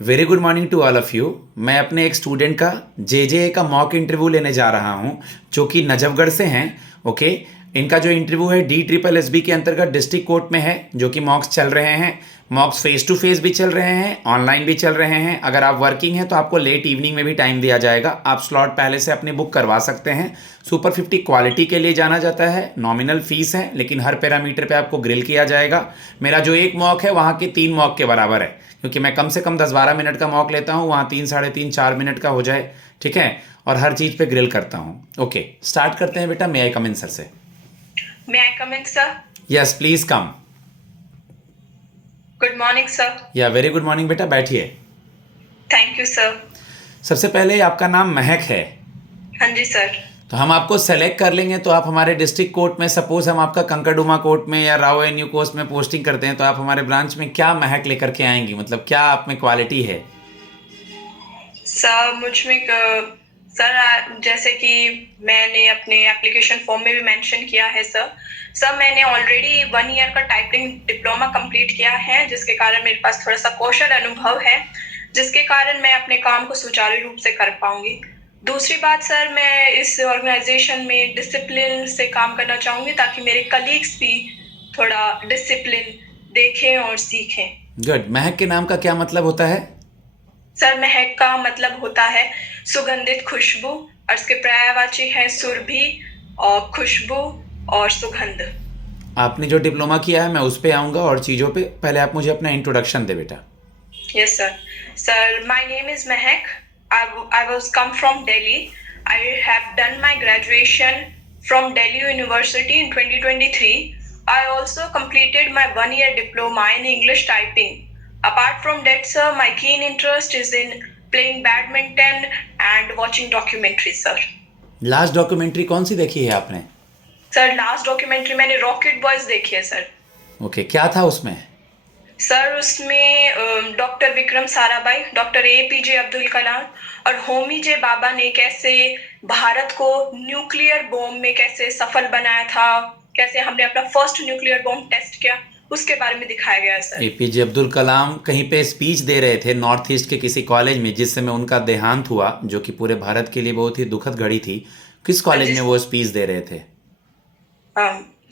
Very good morning to all of you. मैं अपने एक स्टूडेंट का जेजे का मॉक इंटरव्यू लेने जा रहा हूं, जो कि नजफगढ़ से हैं। ओके, इनका जो इंटरव्यू है DSSB के अंतर्गत डिस्ट्रिक्ट कोर्ट में है, जो कि मॉक्स चल रहे हैं। मॉक्स फेस टू फेस भी चल रहे हैं, ऑनलाइन भी चल रहे हैं। अगर आप वर्किंग हैं तो आपको लेट इवनिंग में भी टाइम दिया जाएगा। आप स्लॉट पहले से अपनी बुक करवा सकते हैं। सुपर 50 क्वालिटी के लिए जाना जाता है। नॉमिनल फीस है, लेकिन हर पैरामीटर पे आपको ग्रिल किया जाएगा। मेरा जो एक मॉक है वहाँ के 3 मॉक के बराबर है, क्योंकि मैं कम से कम 10-12 मिनट का मॉक लेता हूँ, वहाँ 3, साढ़े 3, 4 मिनट का हो जाए। ठीक है, और हर चीज़ पे ग्रिल करता हूँ। ओके, स्टार्ट करते हैं बेटा। मे आई कम इन सर से? May I come in, sir? Yes please come. Good morning, sir. या वेरी गुड मॉर्निंग बेटा, बैठिए। Thank you, sir. सबसे पहले आपका नाम महक है, हाँ जी सर। तो हम आपको सेलेक्ट कर लेंगे तो आप हमारे डिस्ट्रिक्ट कोर्ट में, सपोज हम आपका कंकरडुमा कोर्ट में या राव एन्यू कोर्ट में पोस्टिंग करते हैं, तो आप हमारे ब्रांच में क्या महक लेकर के आएंगी? मतलब क्या आप में क्वालिटी है? सर मुझ में जैसे कि मैंने अपने एप्लीकेशन फॉर्म में भी मेंशन किया है सर मैंने ऑलरेडी 1 ईयर का टाइपिंग डिप्लोमा कंप्लीट किया है, जिसके कारण मेरे पास थोड़ा सा कौशल अनुभव है, जिसके कारण मैं अपने काम को सुचारू रूप से कर पाऊंगी। दूसरी बात सर, मैं इस ऑर्गेनाइजेशन में डिसिप्लिन से काम करना चाहूंगी, ताकि मेरे कलीग्स भी थोड़ा डिसिप्लिन देखें और सीखें। गुड। महक के नाम का क्या मतलब होता है? सर महक का मतलब होता है सुगंधित खुशबू, और इसके पर्यायवाची है सुरभि और खुशबू और सुगंध। आपने जो डिप्लोमा किया है मैं उस पे आऊँगा और चीज़ों पे। पहले आप मुझे अपना इंट्रोडक्शन दे बेटा। Yes sir. Sir my name is Mahak. I was come from Delhi. I have done my graduation from Delhi University in 2023. I also completed my 1 year diploma in English typing. Apart from that, sir, my keen interest is in playing badminton and watching documentaries, sir. Last documentary कौन सी देखी है आपने? Sir last documentary मैंने Rocket Boys देखी है sir. Okay, क्या था उसमें? सर उसमें doctor Vikram Sarabhai, doctor APJ Abdul Kalam और होमी जे बाबा ने कैसे भारत को न्यूक्लियर बॉम्ब में कैसे सफल बनाया था, कैसे हमने अपना फर्स्ट न्यूक्लियर बॉम्ब टेस्ट किया, उसके बारे में दिखाया गया है सर। APJ अब्दुल कलाम कहीं पे स्पीच दे रहे थे नॉर्थ ईस्ट के किसी कॉलेज में, जिस समय उनका देहांत हुआ, जो कि पूरे भारत के लिए बहुत ही दुखद घड़ी थी। किस कॉलेज में वो स्पीच दे रहे थे?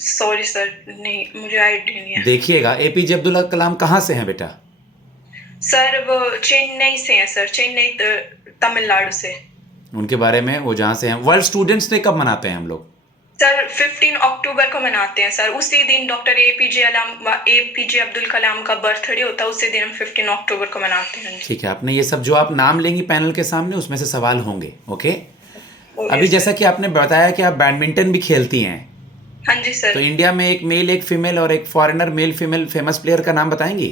सॉरी सर, नहीं मुझे आइडिया नहीं है। देखिएगा, APJ अब्दुल कलाम कहाँ से हैं बेटा? सर वो चेन्नई से हैं सर, चेन्नई तमिलनाडु से। उनके बारे में, वो जहाँ से हैं। वर्ल्ड स्टूडेंट्स डे कब मनाते हैं हम लोग? सर 15 अक्टूबर को मनाते हैं सर। उसी दिन डॉक्टर APJ अब्दुल कलाम का बर्थडे होता है, उसी दिन हम 15 अक्टूबर को मनाते हैं। ठीक है, आपने ये सब जो आप नाम लेंगी पैनल के सामने, उसमें से सवाल होंगे। ओके, अभी सर। जैसा कि आपने बताया कि आप बैडमिंटन भी खेलती हैं, हाँ जी सर। तो इंडिया में एक मेल, एक फीमेल और एक foreigner male female famous player का नाम बताएंगी?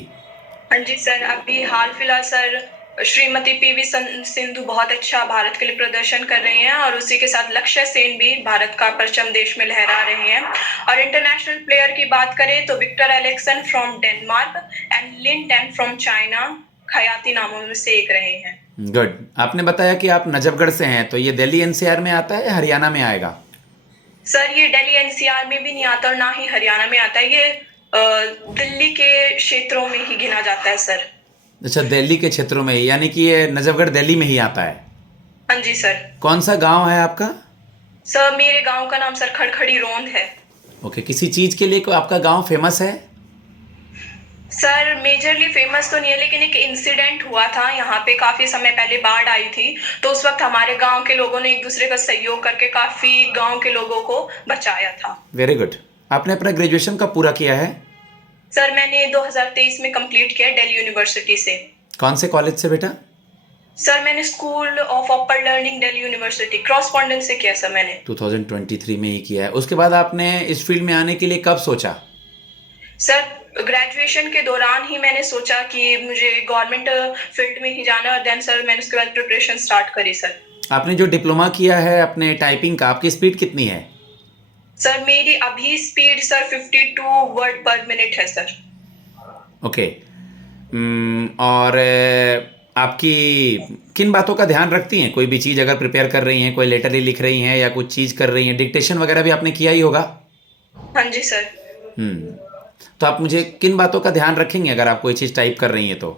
हाँ जी सर, अभी हाल फिलहाल सर श्रीमती PV सिंधु बहुत अच्छा भारत के लिए प्रदर्शन कर रही हैं, और उसी के साथ लक्ष्य सेन भी भारत का परचम देश में लहरा रहे हैं। और इंटरनेशनल प्लेयर की बात करें तो विक्टर एलेक्सन from Denmark and Lin Dan from China खयाती नामों में से एक रहे हैं। गुड। आपने बताया कि आप नजफगढ़ से हैं, तो ये दिल्ली NCR में आता है या हरियाणा में आएगा? सर ये दिल्ली NCR में भी नहीं आता और ना ही हरियाणा में आता है, ये दिल्ली के क्षेत्रों में ही गिना जाता है सर। अच्छा, दिल्ली के क्षेत्रों में, यानी कि ये नजफगढ़ दिल्ली में ही आता है। हाँ जी सर। कौन सा गांव है आपका? सर मेरे गांव का नाम सर खड़खड़ी रोंद है। ओके, किसी चीज़ के लिए कोई आपका गांव फेमस है? सर मेजरली फेमस तो नहीं है, लेकिन एक इंसिडेंट हुआ था यहाँ पे, काफी समय पहले बाढ़ आई थी, तो उस वक्त हमारे गांव के लोगों ने एक दूसरे का सहयोग करके काफी गांव के लोगों को बचाया था। Very good. आपने अपना ग्रेजुएशन कब पूरा किया है? सर मैंने 2023 में कंप्लीट किया दिल्ली यूनिवर्सिटी से। कौन से कॉलेज से बेटा? सर मैंने school of open learning Delhi university correspondence से किया सर मैंने। 2023 में ही किया है। उसके बाद आपने इस फील्ड में आने के लिए कब सोचा? सर ग्रेजुएशन के दौरान ही मैंने सोचा कि मुझे गवर्नमेंट फील्ड में ही जाना, और देन सर मैंने उसके बाद प्रिपरेशन स्टार्ट करी सर। आपने जो डिप्लोमा किया है अपने टाइपिंग का, आपकी स्पीड कितनी है? सर मेरी अभी स्पीड सर 52 वर्ड पर मिनट है सर। ओके। और आपकी किन बातों का ध्यान रखती हैं? कोई भी चीज़ अगर प्रिपेयर कर रही हैं, कोई लेटर ही लिख रही हैं या कुछ चीज़ कर रही हैं, डिक्टेशन वगैरह भी आपने किया ही होगा। हाँ जी सर। तो आप मुझे किन बातों का ध्यान रखेंगे अगर आप कोई चीज़ टाइप कर रही हैं तो?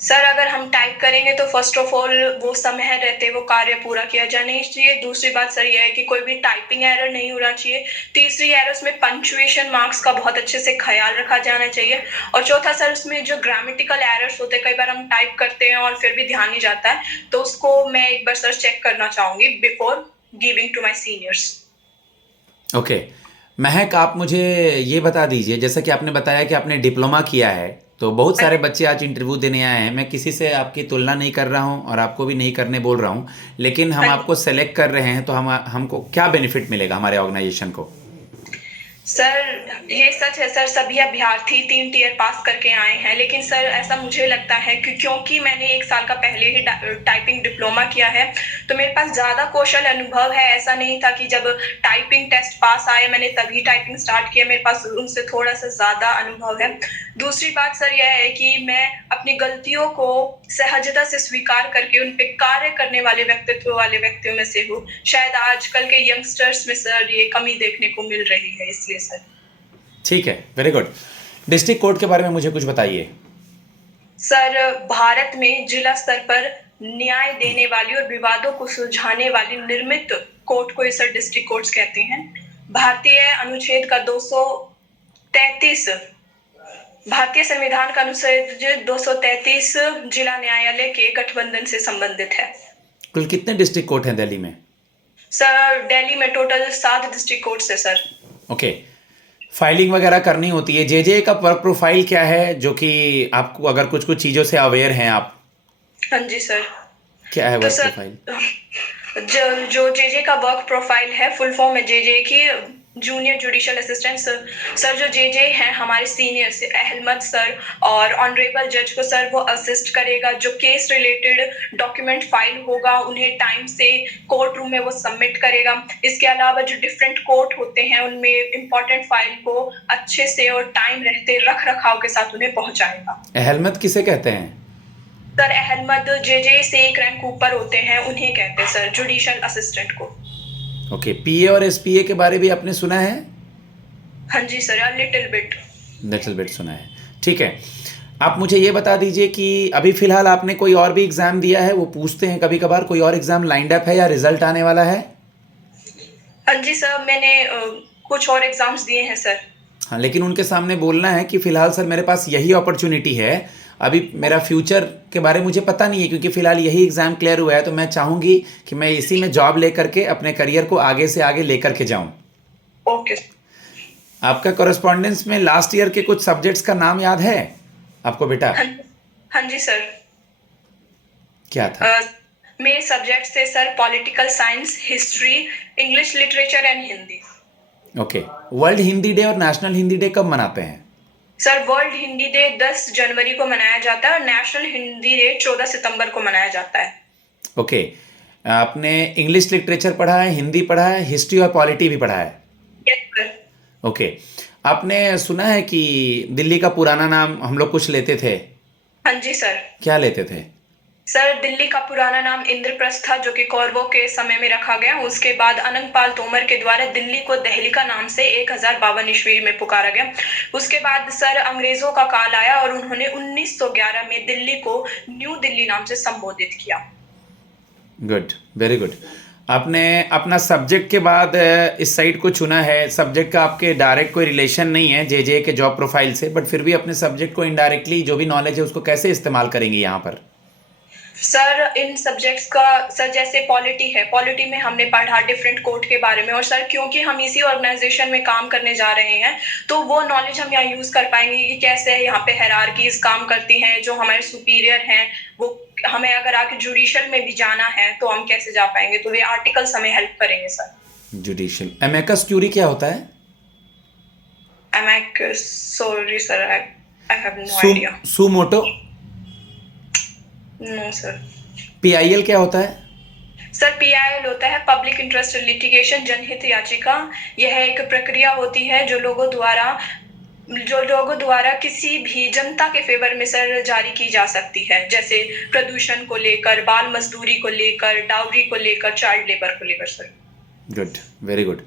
सर अगर हम टाइप करेंगे तो फर्स्ट ऑफ ऑल वो समय रहते वो कार्य पूरा किया जाना चाहिए। दूसरी बात सर ये है कि कोई भी टाइपिंग एरर नहीं होना चाहिए। तीसरी एरर उसमें पंक्चुएशन मार्क्स का बहुत अच्छे से ख्याल रखा जाना चाहिए। और चौथा सर उसमें जो ग्रामेटिकल एरर्स होते हैं, कई बार हम टाइप करते हैं और फिर भी ध्यान नहीं जाता है, तो उसको मैं एक बार सर चेक करना चाहूंगी before giving to my seniors. Okay. Mahak, आप मुझे ये बता दीजिए, जैसा कि आपने बताया कि आपने डिप्लोमा किया है, तो बहुत सारे बच्चे आज इंटरव्यू देने आए हैं। मैं किसी से आपकी तुलना नहीं कर रहा हूं और आपको भी नहीं करने बोल रहा हूं, लेकिन हम आपको सेलेक्ट कर रहे हैं तो हमको क्या बेनिफिट मिलेगा हमारे ऑर्गेनाइजेशन को? सर ये सच है सर, सभी अभ्यर्थी 3 टियर पास करके आए हैं, लेकिन सर ऐसा मुझे लगता है कि क्योंकि मैंने 1 साल का पहले ही टाइपिंग डिप्लोमा किया है, तो मेरे पास ज़्यादा कौशल अनुभव है। ऐसा नहीं था कि जब टाइपिंग टेस्ट पास आए मैंने तभी टाइपिंग स्टार्ट किया, मेरे पास उनसे थोड़ा-सा ज़्यादा अनुभव है। दूसरी बात सर यह है कि मैं अपनी गलतियों को सहजता से स्वीकार करके उन पे कार्य करने वाले व्यक्तित्व वाले व्यक्तियों में से हूँ। शायद आजकल के यंगस्टर्स में सर ये कमी देखने को मिल रही है, इसलिए सर। ठीक है, वेरी गुड। डिस्ट्रिक्ट कोर्ट के बारे में मुझे कुछ बताइए। सर भारत में जिला स्तर पर न्याय देने वाली और विवादों को सुलझाने वाली निर्मित कोर्ट को सर डिस्ट्रिक्ट कोर्ट्स कहते हैं। भारतीय अनुच्छेद का 233 भारतीय संविधान का अनुच्छेद 233 जिला न्यायालय के गठबंधन से संबंधित है। कुल कितने डिस्ट्रिक्ट कोर्ट हैं दिल्ली में? सर दिल्ली में टोटल 7 डिस्ट्रिक्ट कोर्ट्स है सर। ओके। फाइलिंग वगैरह करनी होती है। जे का वर्क प्रोफाइल क्या है, जो कि आपको अगर कुछ कुछ चीज़ों से अवेयर हैं आप? हाँ जी सर। क्या है तो वर्क सर प्रोफाइल? जो जेजे का वर्क प्रोफाइल है, फुल फॉर्म है जेजे की junior judicial assistant sir. Sir जो जेजे हैं हमारे सीनियर से अहमद सर और ऑनरेबल जज को सर वो असिस्ट करेगा। जो केस रिलेटेड डॉक्यूमेंट फाइल होगा उन्हें टाइम से कोर्ट रूम में वो सबमिट करेगा। इसके अलावा जो डिफरेंट कोर्ट होते हैं उनमें इंपॉर्टेंट फाइल को अच्छे से और टाइम रहते रख रखाव के साथ उन्हें पहुंचाएगा। अहमद किसे कहते हैं? सर अहमद जेजे से एक रैंक ऊपर होते हैं उन्हें कहते हैं सर जुडिशियल असिस्टेंट को। ओके। पीए और एसपीए के बारे भी आपने सुना है? हाँ जी सर, लिटिल बिट सुना है। ठीक है। आप मुझे ये बता दीजिए कि अभी फिलहाल आपने कोई और भी एग्जाम दिया है? वो पूछते हैं कभी कभार कोई और एग्जाम लाइंड अप है या रिजल्ट आने वाला है? हाँ जी सर, मैंने कुछ और एग्जाम्स दिए हैं सर। हाँ, लेकिन उनके सामने बोलना है कि फिलहाल सर मेरे पास यही अपॉर्चुनिटी है, अभी मेरा फ्यूचर के बारे में मुझे पता नहीं है, क्योंकि फिलहाल यही एग्ज़ाम क्लियर हुआ है, तो मैं चाहूँगी कि मैं इसी में जॉब लेकर के अपने करियर को आगे से आगे लेकर के जाऊँ। ओके। आपका कॉरेस्पॉन्डेंस में लास्ट ईयर के कुछ सब्जेक्ट्स का नाम याद है आपको बेटा? हाँ जी सर। क्या था? मेरे सब्जेक्ट्स थे sir political science, history, English literature and Hindi. Okay. World Hindi day और नेशनल हिंदी डे कब मनाते हैं? सर वर्ल्ड हिंदी डे 10 जनवरी को मनाया जाता है और नेशनल हिंदी डे 14 सितंबर को मनाया जाता है। ओके। आपने इंग्लिश लिटरेचर पढ़ा है, हिंदी पढ़ा है, हिस्ट्री और पॉलिटी भी पढ़ा है? Yes sir. ओके। आपने सुना है कि दिल्ली का पुराना नाम हम लोग कुछ लेते थे? हाँ जी सर। क्या लेते थे? सर दिल्ली का पुराना नाम इंद्रप्रस्थ था, जो कि कौरवों के समय में रखा गया। उसके बाद अनंगपाल तोमर के द्वारा दिल्ली को दहली का नाम से 1052 ईस्वी में पुकारा गया। उसके बाद सर अंग्रेजों का काल आया और उन्होंने 1911 में दिल्ली को न्यू दिल्ली नाम से संबोधित किया। Good, very good. आपने अपना सब्जेक्ट के बाद इस साइड को चुना है। सब्जेक्ट का आपके डायरेक्ट कोई रिलेशन नहीं है जे के जॉब प्रोफाइल से, बट फिर भी अपने सब्जेक्ट को इनडायरेक्टली जो भी नॉलेज है उसको कैसे इस्तेमाल करेंगे यहाँ पर? सर इन सब्जेक्ट्स का सर जैसे पॉलिटी है, पॉलिटी में हमने पढ़ा डिफरेंट कोर्ट के बारे में, और सर क्योंकि हम इसी ऑर्गेनाइजेशन में काम करने जा रहे हैं तो वो नॉलेज हम यहाँ यूज कर पाएंगे कि कैसे यहाँ पे हायरार्कीज काम करती हैं, जो हमारे सुपीरियर हैं वो हमें अगर आके जुडिशियल में भी जाना है तो हम कैसे जा पाएंगे, तो वे आर्टिकल्स हमें हेल्प करेंगे सर। जुडिशियल एमेकस क्यूरी क्या होता है? Amicus, sorry sir, I have no idea. Suo motu? No sir. PIL क्या होता है? सर पीआईएल होता है पब्लिक इंटरेस्ट लिटिगेशन, जनहित याचिका। यह एक प्रक्रिया होती है जो लोगों द्वारा किसी भी जनता के फेवर में सर जारी की जा सकती है, जैसे प्रदूषण को लेकर, बाल मजदूरी को लेकर, डाउरी को लेकर, चाइल्ड लेबर को लेकर सर। Good, very good.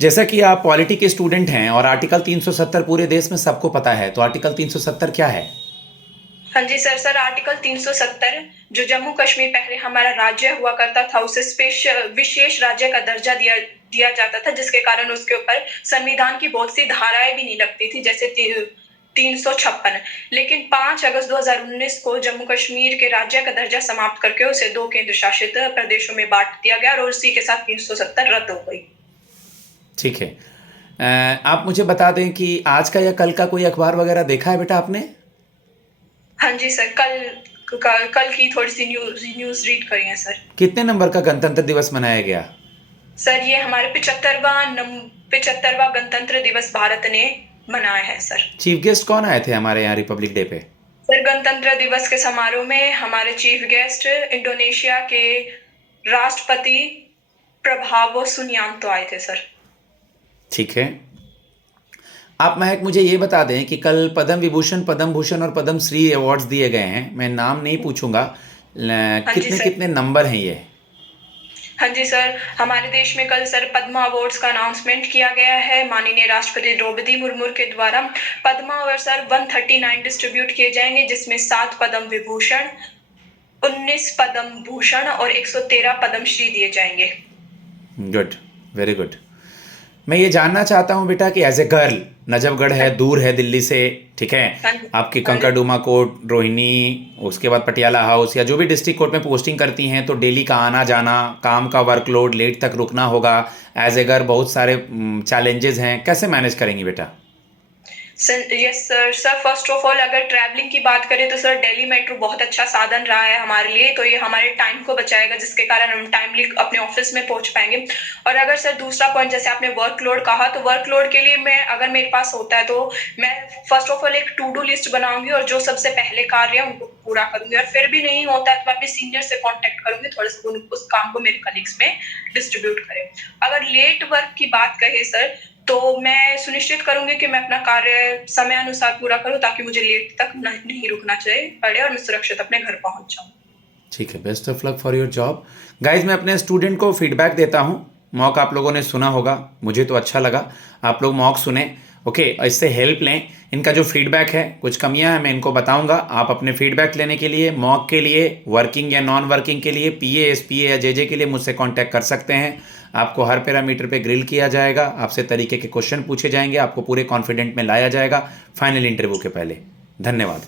जैसा कि आप पॉलिटी के स्टूडेंट हैं और आर्टिकल 370 पूरे देश में सबको पता है, तो आर्टिकल 370 क्या है? हाँ जी सर। सर आर्टिकल 370 जो जम्मू कश्मीर पहले हमारा राज्य हुआ करता था, उसे विशेष राज्य का दर्जा दिया दिया जाता था, जिसके कारण उसके ऊपर संविधान की बहुत सी धाराएं भी नहीं लगती थी, जैसे 356। लेकिन 5 अगस्त 2019 को जम्मू कश्मीर के राज्य का दर्जा समाप्त करके उसे 2 केंद्र शासित प्रदेशों में बांट दिया गया और उसी के साथ 370 रद्द हो गई। ठीक है। आप मुझे बता दें कि आज का या कल का कोई अखबार वगैरह देखा है बेटा आपने? हाँ जी सर। कल की थोड़ी सी न्यूज रीड करी है सर। कितने नंबर का गणतंत्र दिवस मनाया गया? सर ये हमारे 75वां गणतंत्र दिवस भारत ने मनाया है सर। चीफ गेस्ट कौन आए थे हमारे यहाँ रिपब्लिक डे पे? सर गणतंत्र दिवस के समारोह में हमारे चीफ गेस्ट इंडोनेशिया के राष्ट्रपति प्रभावो सुनियांतो आए थे सर। ठीक है। आप महक मुझे ये बता दें कि कल पद्म विभूषण, पद्म भूषण और पद्म श्री अवार्ड्स दिए गए हैं। मैं नाम नहीं पूछूंगा, हाँ जी कितने सर। कितने नंबर हैं ये? हाँ जी सर। हमारे देश में कल सर पद्मा अवार्ड्स का अनाउंसमेंट किया गया है माननीय राष्ट्रपति द्रौपदी मुर्मू के द्वारा। पद्मा अवार्ड सर 139 डिस्ट्रीब्यूट किए जाएंगे, जिसमें 7 पद्म विभूषण, 19 पद्म भूषण और 113 पद्म श्री दिए जाएंगे। Good, very good. मैं ये जानना चाहता हूँ बेटा कि एज ए गर्ल, नजफगढ़ है, दूर है दिल्ली से, ठीक है, हाँ जी। आपकी हाँ जी। कंकरडुमा कोर्ट, रोहिणी, उसके बाद पटियाला हाउस या जो भी डिस्ट्रिक्ट कोर्ट में पोस्टिंग करती हैं, तो डेली का आना जाना, काम का वर्कलोड, लेट तक रुकना होगा। एज ए गर्ल बहुत सारे चैलेंजेस हैं, कैसे मैनेज करेंगी बेटा? Yes sir. Sir first of all अगर ट्रैवलिंग की बात करें तो सर दिल्ली मेट्रो बहुत अच्छा साधन रहा है हमारे लिए, तो ये हमारे टाइम को बचाएगा, जिसके कारण हम टाइमली अपने ऑफिस में पहुंच पाएंगे। और अगर सर दूसरा पॉइंट जैसे आपने वर्कलोड कहा, तो वर्कलोड के लिए मैं अगर मेरे पास होता है तो मैं फर्स्ट ऑफ ऑल एक टू डू लिस्ट बनाऊंगी और जो सबसे पहले कार्य है उनको पूरा करूंगी, और फिर भी नहीं होता है तो मैं अपने सीनियर से कांटेक्ट करूंगी, थोड़ा सा उस काम को मेरे कलीग्स में डिस्ट्रीब्यूट करें। अगर लेट वर्क की बात करें सर, तो मैं सुनिश्चित करूंगी कि मैं अपना कार्य समय अनुसार पूरा करूं, ताकि मुझे लेट तक नहीं रुकना चाहिए पड़े और मैं सुरक्षित अपने घर पहुंच जाऊं। ठीक है, best of luck for your job. Guys मैं अपने स्टूडेंट को फीडबैक देता हूँ। मॉक आप लोगों ने सुना होगा, मुझे तो अच्छा लगा। आप लोग मॉक सुने, ओके, इससे हेल्प लें। इनका जो फीडबैक है, कुछ कमियां हैं, मैं इनको बताऊंगा। आप अपने फीडबैक लेने के लिए, मॉक के लिए, वर्किंग या नॉन वर्किंग के लिए, पीए, एसपीए या जेजे के लिए मुझसे कांटेक्ट कर सकते हैं। आपको हर पैरामीटर पे ग्रिल किया जाएगा, आपसे तरीके के क्वेश्चन पूछे जाएंगे, आपको पूरे कॉन्फिडेंट में लाया जाएगा फाइनल इंटरव्यू के पहले। धन्यवाद।